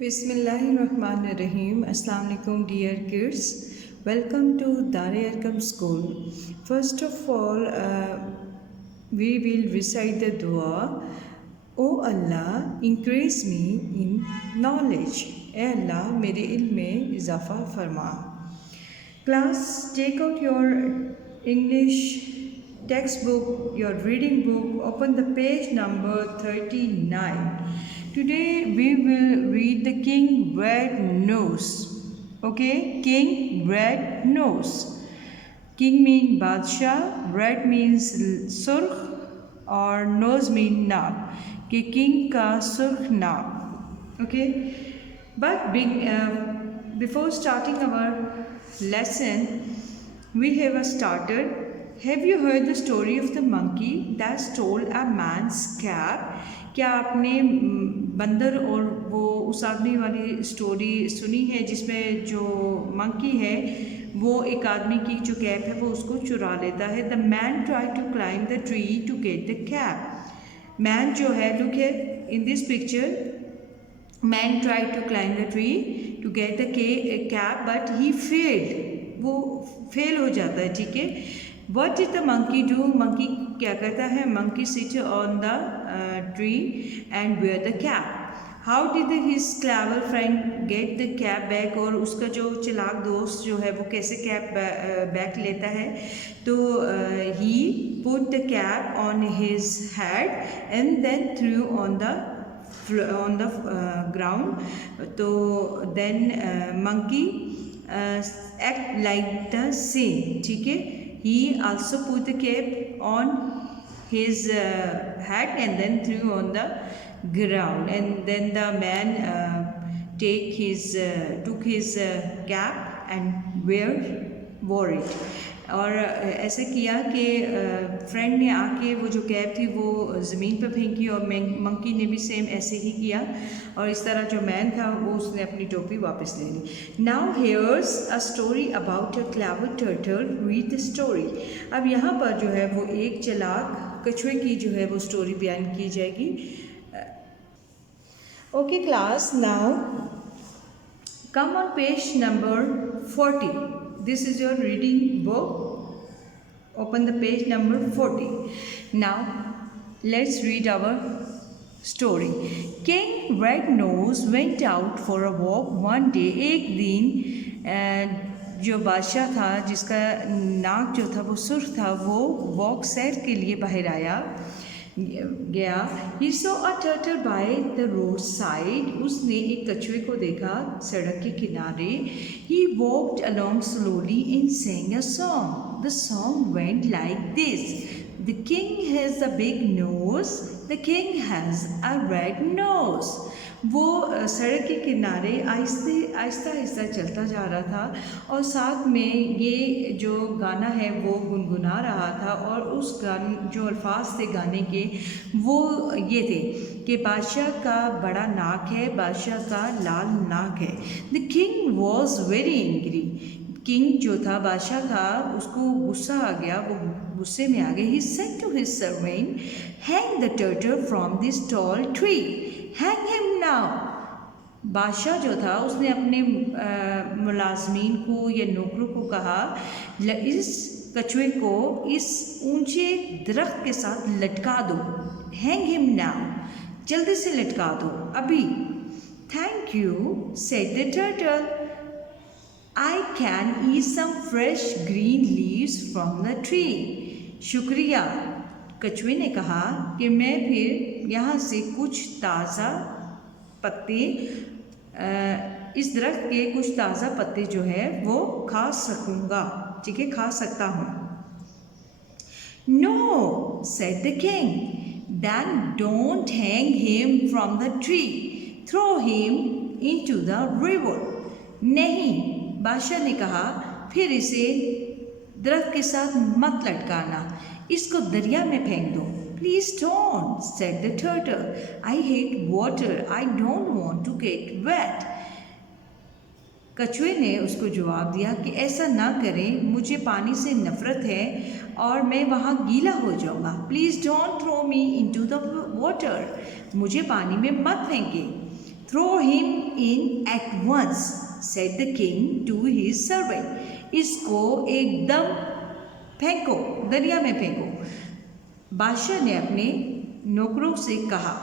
Bismillahirrahmanirrahim. Assalamu alaikum, dear kids. Welcome to Dare Arkam School. First of all, we will recite the dua. O Allah, increase me in knowledge. ए अल्लाह मेरे इल्म में इजाफ़ा फरमा. Class, take out your English textbook, your reading book, open the page number 39. Today we will read the King Red Nose. Okay, King Red Nose. King means Badshah, red means surkh और nose means नाक. कि King का surkh नाक. Okay, but before starting our lesson, we have a starter. Have you heard the story of the monkey that stole a man's cap? क्या आपने बंदर और वो उस आदमी वाली स्टोरी सुनी है जिसमें जो मंकी है वो एक आदमी की जो कैप है वो उसको चुरा लेता है. The man try to climb the tree to get the cap. Man जो है, लुक है in this picture, man try to climb the tree to get the cap but he failed. वो फेल हो जाता है. ठीक है. What did the monkey do? Monkey क्या करता है? Monkey sit on the tree and wear the cap. How did his clever friend get the cap back? और उसका जो चालाक दोस्त जो है वो कैसे कैप बैक लेता है? तो he put the cap on his head and then threw on the ground. तो then monkey act like the same. ठीक है. He also put the cap on his head and then threw on the ground. And then the man took his cap and wore it. और ऐसे किया कि friend ने आके वो जो कैप थी वो ज़मीन पर फेंकी और मंकी ने भी सेम ऐसे ही किया और इस तरह जो मैन था वो उसने अपनी टोपी वापस ले ली. Now here's a story about a clever turtle. Read the story. अब यहाँ पर जो है वो एक चालाक कछुए की जो है वो स्टोरी बयान की जाएगी. Okay class, now come on page number 40. This is your reading book. Open the page number 40. Now, let's read our story. King Red Nose went out for a walk one day. एक दिन जो बादशाह था जिसका नाक जो था वो सुर्ख था वो वॉक सैर के लिए बाहर गया. He saw a turtle by the roadside. उसने एक कछुए को देखा सड़क के किनारे. He walked along slowly and sang a song. The song went like this. The king has a big nose. The king has a red nose. वो सड़क के किनारे आहिस्ता चलता जा रहा था और साथ में ये जो गाना है वो गुनगुना रहा था और उस जो अल्फाज थे गाने के वो ये थे कि बादशाह का बड़ा नाक है, बादशाह का लाल नाक है. The king was very angry. King जो था, बादशाह था, उसको गुस्सा आ गया. वो गुस्से में आ गए. He said to his servant, hang the turtle from this tall tree. Hang him now. बादशाह जो था उसने अपने मुलाजमीन को या नौकरों को कहा इस कछुए को इस ऊंचे दरख्त के साथ लटका दो. Hang him now. जल्दी से लटका दो अभी. Thank you said the turtle. I can eat some fresh green leaves from the tree. शुक्रिया, कछुए ने कहा कि मैं फिर यहाँ से कुछ ताज़ा पत्ते इस दरख्त के कुछ ताज़ा पत्ते जो है वो खा सकूँगा. ठीक है, खा सकता हूँ. No said the king. Then don't hang him from the tree. Throw him into the river. नहीं, बादशाह ने कहा, फिर इसे दरख्त के साथ मत लटकाना, इसको दरिया में फेंक दो. Please don't, said the turtle. I hate water. I don't want to get wet. कछुए ने उसको जवाब दिया कि ऐसा ना करें, मुझे पानी से नफ़रत है और मैं वहाँ गीला हो जाऊँगा. Please don't throw me into the water. मुझे पानी में मत फेंकें. Throw him in at once, said the king to his servant. इसको एकदम फेंको, दरिया में फेंको। बादशाह ने अपने नौकरों से कहा।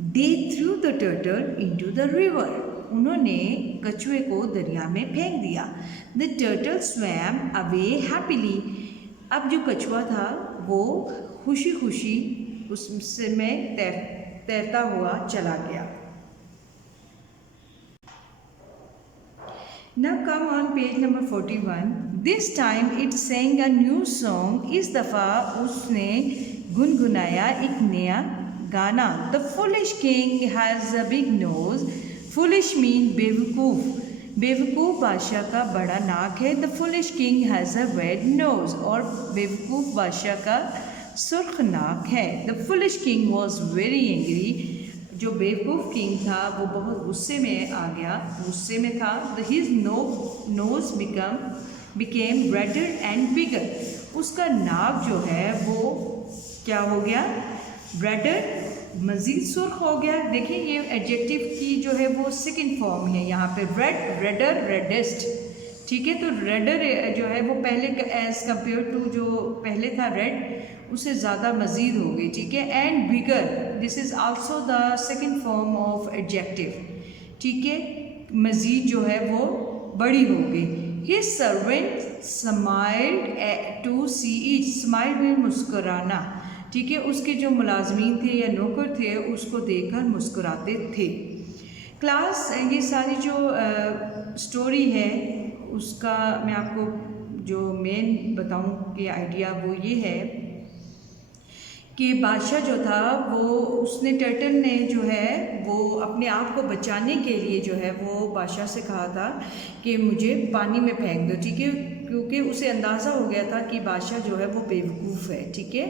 They threw the turtle into the river. उन्होंने कछुए को दरिया में फेंक दिया। The turtle swam away happily. अब जो कछुआ था वो खुशी खुशी उसमें तैरता हुआ चला गया। Now come on page number 41. This time it sang a new song. इस दफ़ा उसने गुनगुनाया एक नया गाना। The foolish king has a big nose. Foolish mean बेवकूफ़। बेवकूफ़ बादशाह का बड़ा नाक है। The foolish king has a red nose. और बेवकूफ़ बादशाह का सुर्ख नाक है। The foolish king was very angry. जो बेवकूफ़ किंग था वो बहुत गुस्से में आ गया, गुस्से में था। His nose became redder and bigger. उसका नाक जो है वो क्या हो गया? redder, मज़ीद सुर्ख हो गया। देखिए ये एडजेक्टिव की जो है वो सेकंड फॉर्म है यहाँ पे, रेड, रेडर, रेडेस्ट। ठीक है, तो रेडर जो है वो पहले एज कम्पेयर टू जो पहले था रेड, उससे ज़्यादा मज़ीद हो गई। ठीक है, and bigger, this is also the second form of adjective. ठीक है, मज़ीद जो है वो बड़ी हो गई। His servant smiled to see it. Smile में मुस्कुराना। ठीक है, उसके जो मुलाजमीन थे या नौकर थे उसको देखकर मुस्कुराते थे। क्लास, ये सारी जो स्टोरी है उसका मैं आपको जो मेन बताऊं कि आइडिया वो ये है कि बादशाह जो था वो उसने टर्टल ने जो है वो अपने आप को बचाने के लिए जो है वो बादशाह से कहा था कि मुझे पानी में फेंक दो। ठीक है, क्योंकि उसे अंदाज़ा हो गया था कि बादशाह जो है वो बेवकूफ़ है। ठीक है,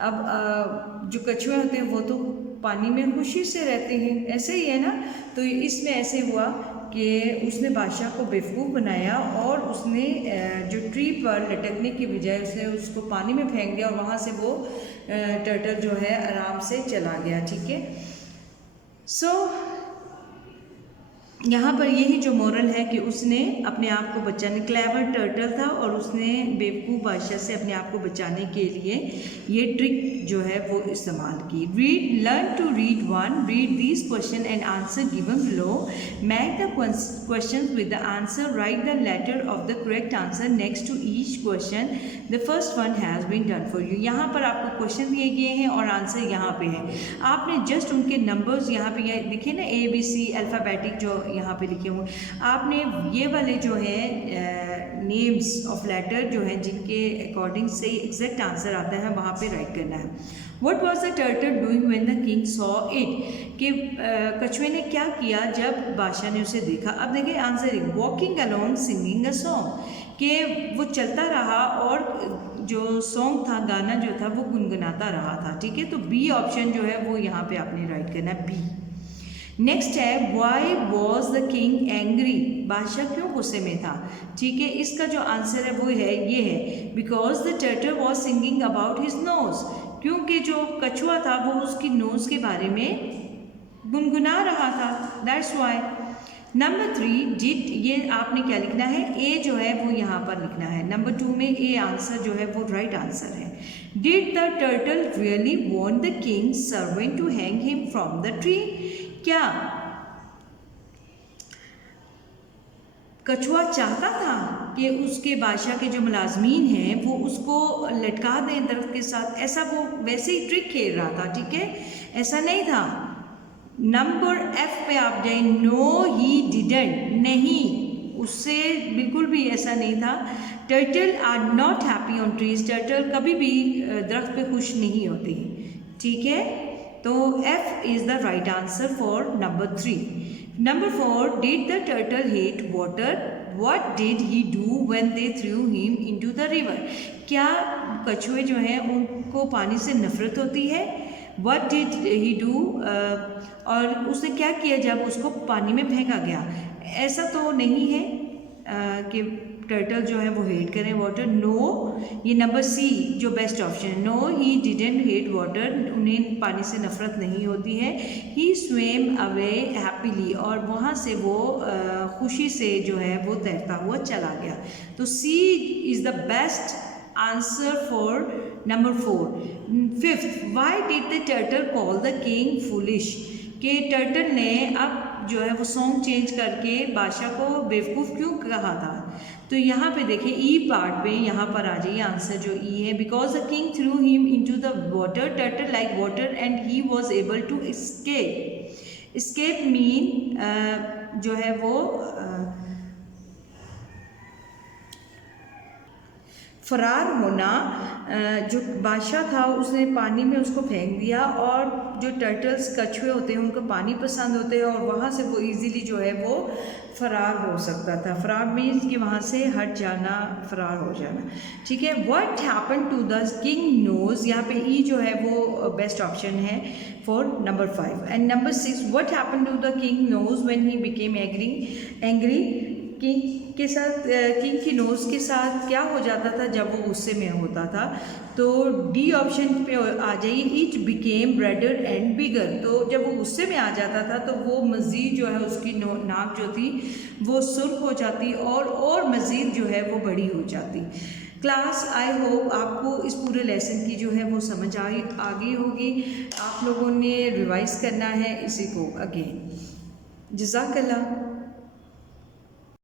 अब जो कछुए होते हैं वो तो पानी में खुशी से रहते हैं, ऐसे ही है ना। तो इसमें ऐसे हुआ कि उसने बादशाह को बेवकूफ़ बनाया और उसने जो ट्री पर लटकने की बजाय उसने उसको पानी में फेंक दिया और वहाँ से वो टर्टल जो है आराम से चला गया। ठीक है, सो यहाँ पर यही जो मोरल है कि उसने अपने आप को बचाने, क्लेवर टर्टल था और उसने बेवकूफ़ बादशाह से अपने आप को बचाने के लिए ये ट्रिक जो है वो इस्तेमाल की। Read, learn to read one, read this question and answer given below, match the question with the answer, write the letter of the correct answer next to each question, the first one has been done for you. यहाँ पर आपको question दिए गए हैं और answer यहाँ पे है। आपने जस्ट उनके नंबर्स यहाँ पे दिखे ना, ABC अल्फ़ाबेटिक जो यहाँ पे लिखे हुए, आपने ये वाले जो है नेम्स ऑफ लेटर जो है जिनके अकॉर्डिंग से एग्जैक्ट आंसर आता है वहाँ पे राइट करना है। What was the turtle doing when the king saw it? कि कछुए ने क्या किया जब बादशाह ने उसे देखा। अब देखिए आंसर है walking along singing a song, कि वो चलता रहा और जो सॉन्ग था, गाना जो था वो गुनगुनाता रहा था। ठीक है, तो बी ऑप्शन जो है वो यहाँ पे आपने राइट करना है, बी। नेक्स्ट है why was the king angry, बादशाह क्यों गुस्से में था। ठीक है, इसका जो आंसर है वो है ये है because the turtle was singing about his nose, क्योंकि जो कछुआ था वो उसकी नोज के बारे में गुनगुना रहा था, दैट्स वाई। नंबर 3 डिड, ये आपने क्या लिखना है, ए जो है वो यहाँ पर लिखना है। नंबर 2 में ए आंसर जो है वो राइट आंसर है। Did the turtle really want the king servant to hang him from the tree, क्या कछुआ चाहता था कि उसके बादशाह के जो मुलाजमीन हैं वो उसको लटका दें दरख्त के साथ, ऐसा वो वैसे ही ट्रिक खेल रहा था। ठीक है, ऐसा नहीं था। नंबर एफ पे आप जाए, नो ही डिडंट, नहीं, उससे बिल्कुल भी ऐसा नहीं था। Turtle are not happy on trees, turtle कभी भी दरख्त पे खुश नहीं होते। ठीक है, तो F is the right answer for number 3. Number 4, did the turtle hate water? What did he do when they threw him into the river? क्या कछुए जो हैं उनको पानी से नफरत होती है? What did he do? और उसने क्या किया जब उसको पानी में फेंका गया? ऐसा तो नहीं है कि टर्टल जो है वो हेट करें वाटर? नो, ये नंबर सी जो बेस्ट ऑप्शन है। No he didn't hate water, उन्हें पानी से नफरत नहीं होती है। ही स्वेम अवे हैप्पीली, और वहाँ से वो खुशी से जो है वो तैरता हुआ चला गया। तो C is the best answer for number 4। Fifth, why did the turtle call the king foolish, के टर्टल ने अब जो है वो सॉन्ग चेंज करके बादशाह को बेवकूफ़ क्यों कहा था? तो यहाँ पे देखिए ई पार्ट पे यहाँ पर आ जाइए, आंसर जो ई है। Because the king threw him into the water, turtle like water and he was able to escape. Escape mean जो है वो फरार होना। जो बादशाह था उसने पानी में उसको फेंक दिया, और जो टर्टल्स कछुए होते हैं उनको पानी पसंद होते हैं, और वहाँ से वो इजीली जो है वो फरार हो सकता था। फरार मीन्स कि वहाँ से हट जाना, फरार हो जाना। ठीक है। What happen to the king nose, यहाँ पे ई जो है वो बेस्ट ऑप्शन है for number 5। And number 6, what happen to the king nose when he became angry, king के साथ, किंग की नोज के साथ क्या हो जाता था जब वो गुस्से में होता था? तो डी ऑप्शन पे आ जाइए, it became bladder and bigger. तो जब वो गुस्से में आ जाता था तो वो मज़ीद जो है उसकी नाक जो थी वो सुर्ख हो जाती, और मज़ीद जो है वो बड़ी हो जाती। क्लास, आई होप आपको इस पूरे लेसन की जो है वो समझ आ गई होगी। आप लोगों ने रिवाइज करना है इसी को अगेन। जज़ाकल्लाह।